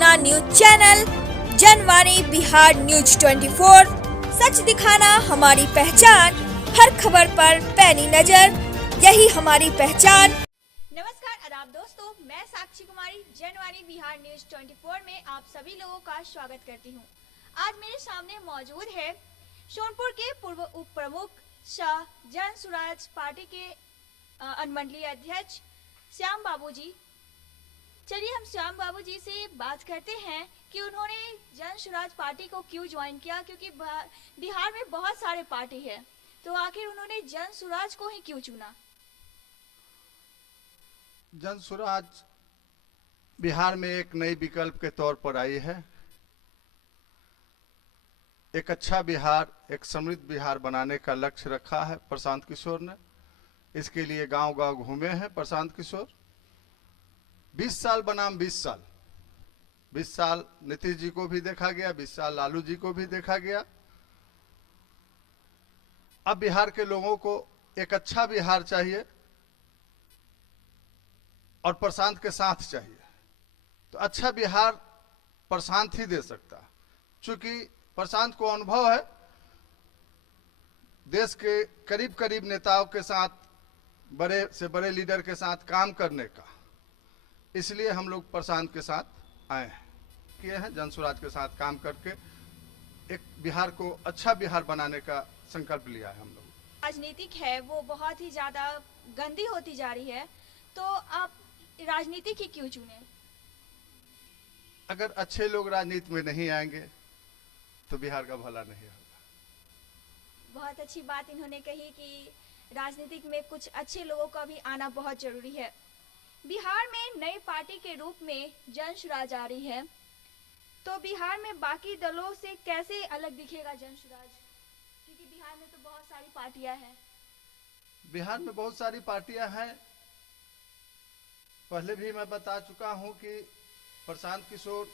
अपना news channel Janwani Bihar news 24। सच दिखाना हमारी पहचान, हर खबर पर पैनी नजर, यही हमारी पहचान। नमस्कार आदाब दोस्तों, मैं साक्षी कुमारी जनवाणी बिहार न्यूज 24 में आप सभी लोगों का स्वागत करती हूं। आज मेरे सामने मौजूद है सोनपुर के पूर्व उप प्रमुख शाह जन स्वराज पार्टी के अनुमंडलीय अध्यक्ष श्याम बाबू जी। चलिए हम श्याम बाबू जी से बात करते हैं कि उन्होंने जन स्वराज पार्टी को क्यों ज्वाइन किया, क्योंकि बिहार में बहुत सारे पार्टी है, तो आखिर उन्होंने जन स्वराज को ही क्यों चुना। जन स्वराज बिहार में एक नई विकल्प के तौर पर आई है। एक अच्छा बिहार, एक समृद्ध बिहार बनाने का लक्ष्य रखा है प्रशांत किशोर ने। इसके लिए गांव-गांव घूमे हैं प्रशांत किशोर। 20 साल बनाम 20 साल, 20 साल नीतीश जी को भी देखा गया, 20 साल लालू जी को भी देखा गया। अब बिहार के लोगों को एक अच्छा बिहार चाहिए और प्रशांत के साथ चाहिए। तो अच्छा बिहार प्रशांत ही दे सकता है, चूंकि प्रशांत को अनुभव है देश के करीब करीब नेताओं के साथ, बड़े से बड़े लीडर के साथ काम करने का। इसलिए हम लोग प्रशांत के साथ आए हैं, किए हैं जन स्वराज के साथ काम करके एक बिहार को अच्छा बिहार बनाने का संकल्प लिया है हम लोग। राजनीतिक है वो बहुत ही ज्यादा गंदी होती जा रही है, तो आप राजनीति की क्यों चुने। अगर अच्छे लोग राजनीति में नहीं आएंगे तो बिहार का भला नहीं होगा। बहुत अच्छी बात इन्होंने कही कि राजनीतिक में कुछ अच्छे लोगों का भी आना बहुत जरूरी है। बिहार में नई पार्टी के रूप में जन स्वराज आ रही है, तो बिहार में बाकी दलों से कैसे अलग दिखेगा जन स्वराज, क्योंकि बिहार में तो बहुत सारी पार्टियां हैं। बिहार में बहुत सारी पार्टियां हैं। पहले भी मैं बता चुका हूं कि प्रशांत किशोर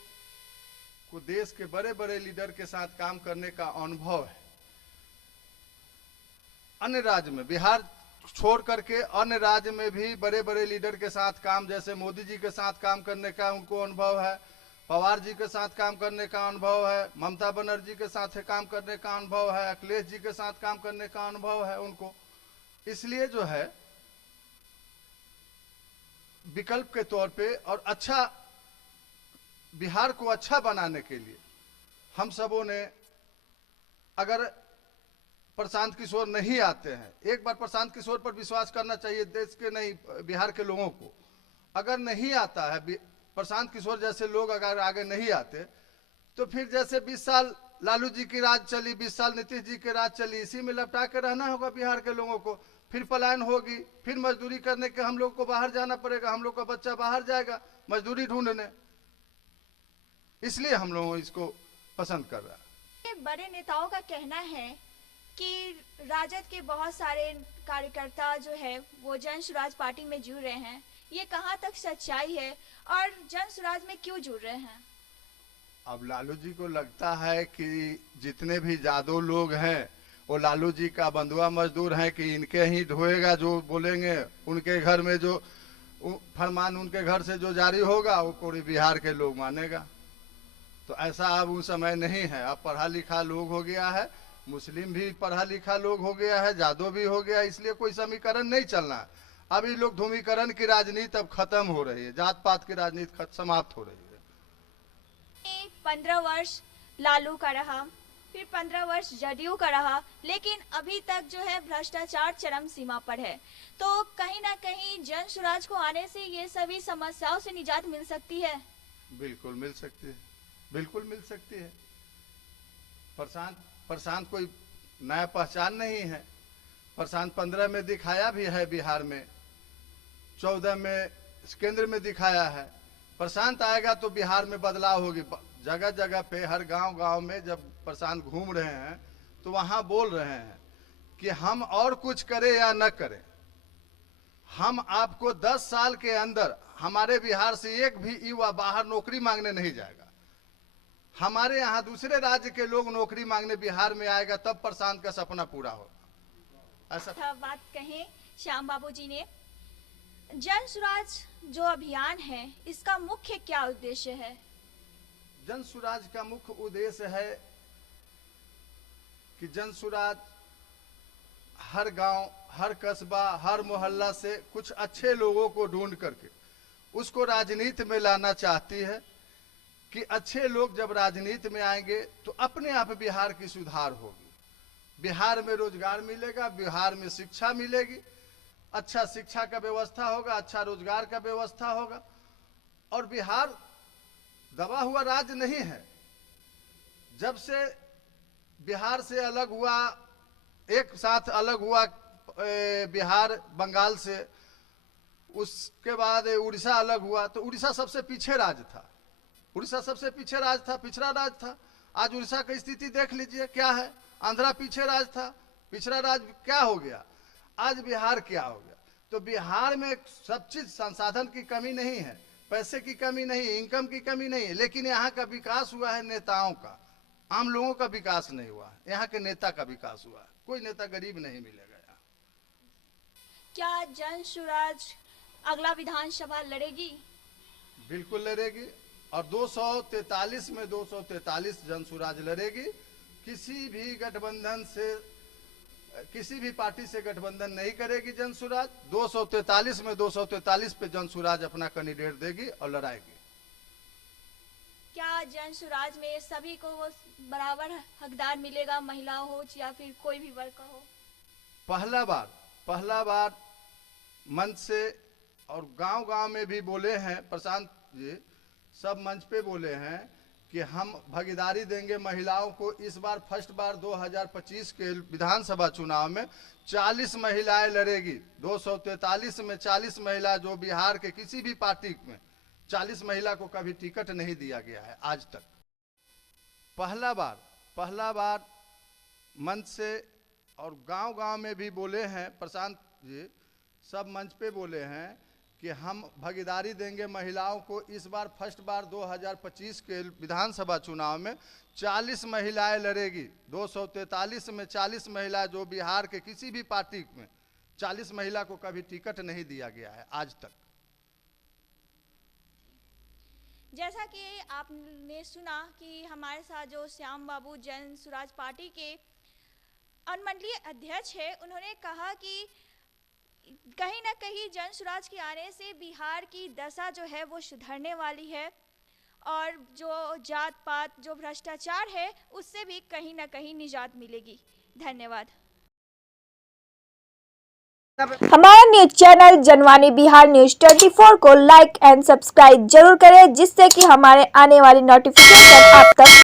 को देश के बड़े बड़े लीडर के साथ काम करने का अनुभव है। अन्य राज्य में, बिहार छोड़ करके अन्य राज्य में भी बड़े बड़े लीडर के साथ काम, जैसे मोदी जी के साथ काम करने का उनको अनुभव है, पवार जी के साथ काम करने का अनुभव है, ममता बनर्जी के साथ काम करने का अनुभव है, अखिलेश जी के साथ काम करने का अनुभव है उनको। इसलिए जो है विकल्प के तौर पे और अच्छा बिहार को अच्छा बनाने के लिए हम सबों ने, अगर प्रशांत किशोर नहीं आते हैं, एक बार प्रशांत किशोर पर विश्वास करना चाहिए देश के नहीं बिहार के लोगों को। अगर नहीं आता है प्रशांत किशोर जैसे लोग, अगर आगे नहीं आते तो फिर जैसे 20 साल लालू जी की राज चली, 20 साल नीतीश जी की राज चली, इसी में लपटा के रहना होगा बिहार के लोगों को। फिर पलायन होगी, फिर मजदूरी करने के हम लोग को बाहर जाना पड़ेगा, हम लोग का बच्चा बाहर जाएगा मजदूरी ढूंढने। इसलिए हम लोग इसको पसंद कर रहा है। बड़े नेताओं का कहना है कि राजद के बहुत सारे कार्यकर्ता जो है वो जन स्वराज पार्टी में जुड़ रहे हैं, ये कहाँ तक सच्चाई है और जन स्वराज में क्यों जुड़ रहे हैं। अब लालू जी को लगता है कि जितने भी जादू लोग हैं वो लालू जी का बंधुआ मजदूर हैं, कि इनके ही ढोएगा, जो बोलेंगे उनके घर में, जो फरमान उनके घर से जो जारी होगा वो पूरी बिहार के लोग मानेगा। तो ऐसा अब उस समय नहीं है। अब पढ़ा लिखा लोग हो गया है, मुस्लिम भी पढ़ा लिखा लोग हो गया है, जादू भी हो गया, इसलिए कोई समीकरण नहीं चलना है। अभी लोग ध्रुवीकरण की राजनीति अब खत्म हो रही है, जात पात की राजनीति समाप्त हो रही है। 15 वर्ष लालू का रहा, फिर 15 वर्ष जदयू का रहा, लेकिन अभी तक जो है भ्रष्टाचार चरम सीमा पर है। तो कहीं ना कहीं जन स्वराज को आने से ये सभी समस्याओं से निजात मिल सकती है। बिल्कुल मिल सकती है, बिल्कुल मिल सकती है। प्रशांत कोई नया पहचान नहीं है। प्रशांत 15 में दिखाया भी है, बिहार में 14 में केंद्र में दिखाया है। प्रशांत आएगा तो बिहार में बदलाव होगी। जगह जगह पे, हर गांव-गांव में जब प्रशांत घूम रहे हैं तो वहां बोल रहे हैं कि हम और कुछ करें या न करें, हम आपको 10 साल के अंदर हमारे बिहार से एक भी युवा बाहर नौकरी मांगने नहीं जाएगा। हमारे यहाँ दूसरे राज्य के लोग नौकरी मांगने बिहार में आएगा, तब प्रशांत का सपना पूरा होगा। ऐसा बात कहें श्याम बाबू जी ने। जन स्वराज जो अभियान है, इसका मुख्य क्या उद्देश्य है। जन सुराज का मुख्य उद्देश्य है कि जन सुराज हर गांव, हर कस्बा, हर मोहल्ला से कुछ अच्छे लोगों को ढूंढ करके उसको राजनीति में लाना चाहती है कि अच्छे लोग जब राजनीति में आएंगे तो अपने आप बिहार की सुधार होगी, बिहार में रोजगार मिलेगा, बिहार में शिक्षा मिलेगी, अच्छा शिक्षा का व्यवस्था होगा, अच्छा रोजगार का व्यवस्था होगा। और बिहार दबा हुआ राज्य नहीं है। जब से बिहार से अलग हुआ, एक साथ अलग हुआ बिहार बंगाल से, उसके बाद उड़ीसा अलग हुआ, तो उड़ीसा सबसे पीछे राज्य था, उड़ीसा सबसे पीछे राज्य था, पिछड़ा राज्य था। आज उड़ीसा की स्थिति देख लीजिए क्या है। आंध्रा पीछे राज्य था, पिछड़ा राज्य क्या हो गया, आज बिहार क्या हो गया। तो बिहार में सब चीज, संसाधन की कमी नहीं है, पैसे की कमी नहीं, इनकम की कमी नहीं है, लेकिन यहाँ का विकास हुआ है नेताओं का, आम लोगों का विकास नहीं हुआ है। यहाँ के नेता का विकास हुआ है। कोई नेता गरीब नहीं मिलेगा यहाँ। क्या जन सुराज अगला विधानसभा लड़ेगी? बिल्कुल लड़ेगी, और 243 में 243 जन सुराज लड़ेगी। किसी भी गठबंधन से, किसी भी पार्टी से गठबंधन नहीं करेगी जन सुराज। 243 में 243 पे जन सुराज अपना कैंडिडेट देगी और लड़ाएगी। क्या जन सुराज में सभी को वो बराबर हकदार मिलेगा, महिला हो या फिर कोई भी वर्ग का हो? पहला बार मंच से और गांव-गांव में भी बोले हैं प्रशांत जी, सब मंच पे बोले हैं कि हम भागीदारी देंगे महिलाओं को। इस बार फर्स्ट बार 2025 के विधानसभा चुनाव में 40 महिलाएं लड़ेगी। 243 में 40 महिला, जो बिहार के किसी भी पार्टी में 40 महिला को कभी टिकट नहीं दिया गया है आज तक। पहला बार मंच से और गांव-गांव में भी बोले हैं प्रशांत जी, सब मंच पे बोले हैं कि हम भागीदारी देंगे महिलाओं को। इस बार फर्स्ट बार 2025 के विधानसभा चुनाव में 40 महिलाएं लड़ेगी। 243 में 40 महिला, जो बिहार के किसी भी पार्टी में 40 महिला को कभी टिकट नहीं दिया गया है आज तक। जैसा कि आपने सुना कि हमारे साथ जो श्याम बाबू जन सुराज पार्टी के अनुमंडलीय अध्यक्ष है, उन्होंने कहा कि कहीं ना कहीं जन सुराज के आने से बिहार की दशा जो है वो सुधरने वाली है, और जो जात पात, जो भ्रष्टाचार है, उससे भी कहीं ना कहीं निजात मिलेगी। धन्यवाद। हमारा news channel Janvani Bihar news 24 को लाइक एंड सब्सक्राइब जरूर करें, जिससे कि हमारे आने वाली नोटिफिकेशन आप तक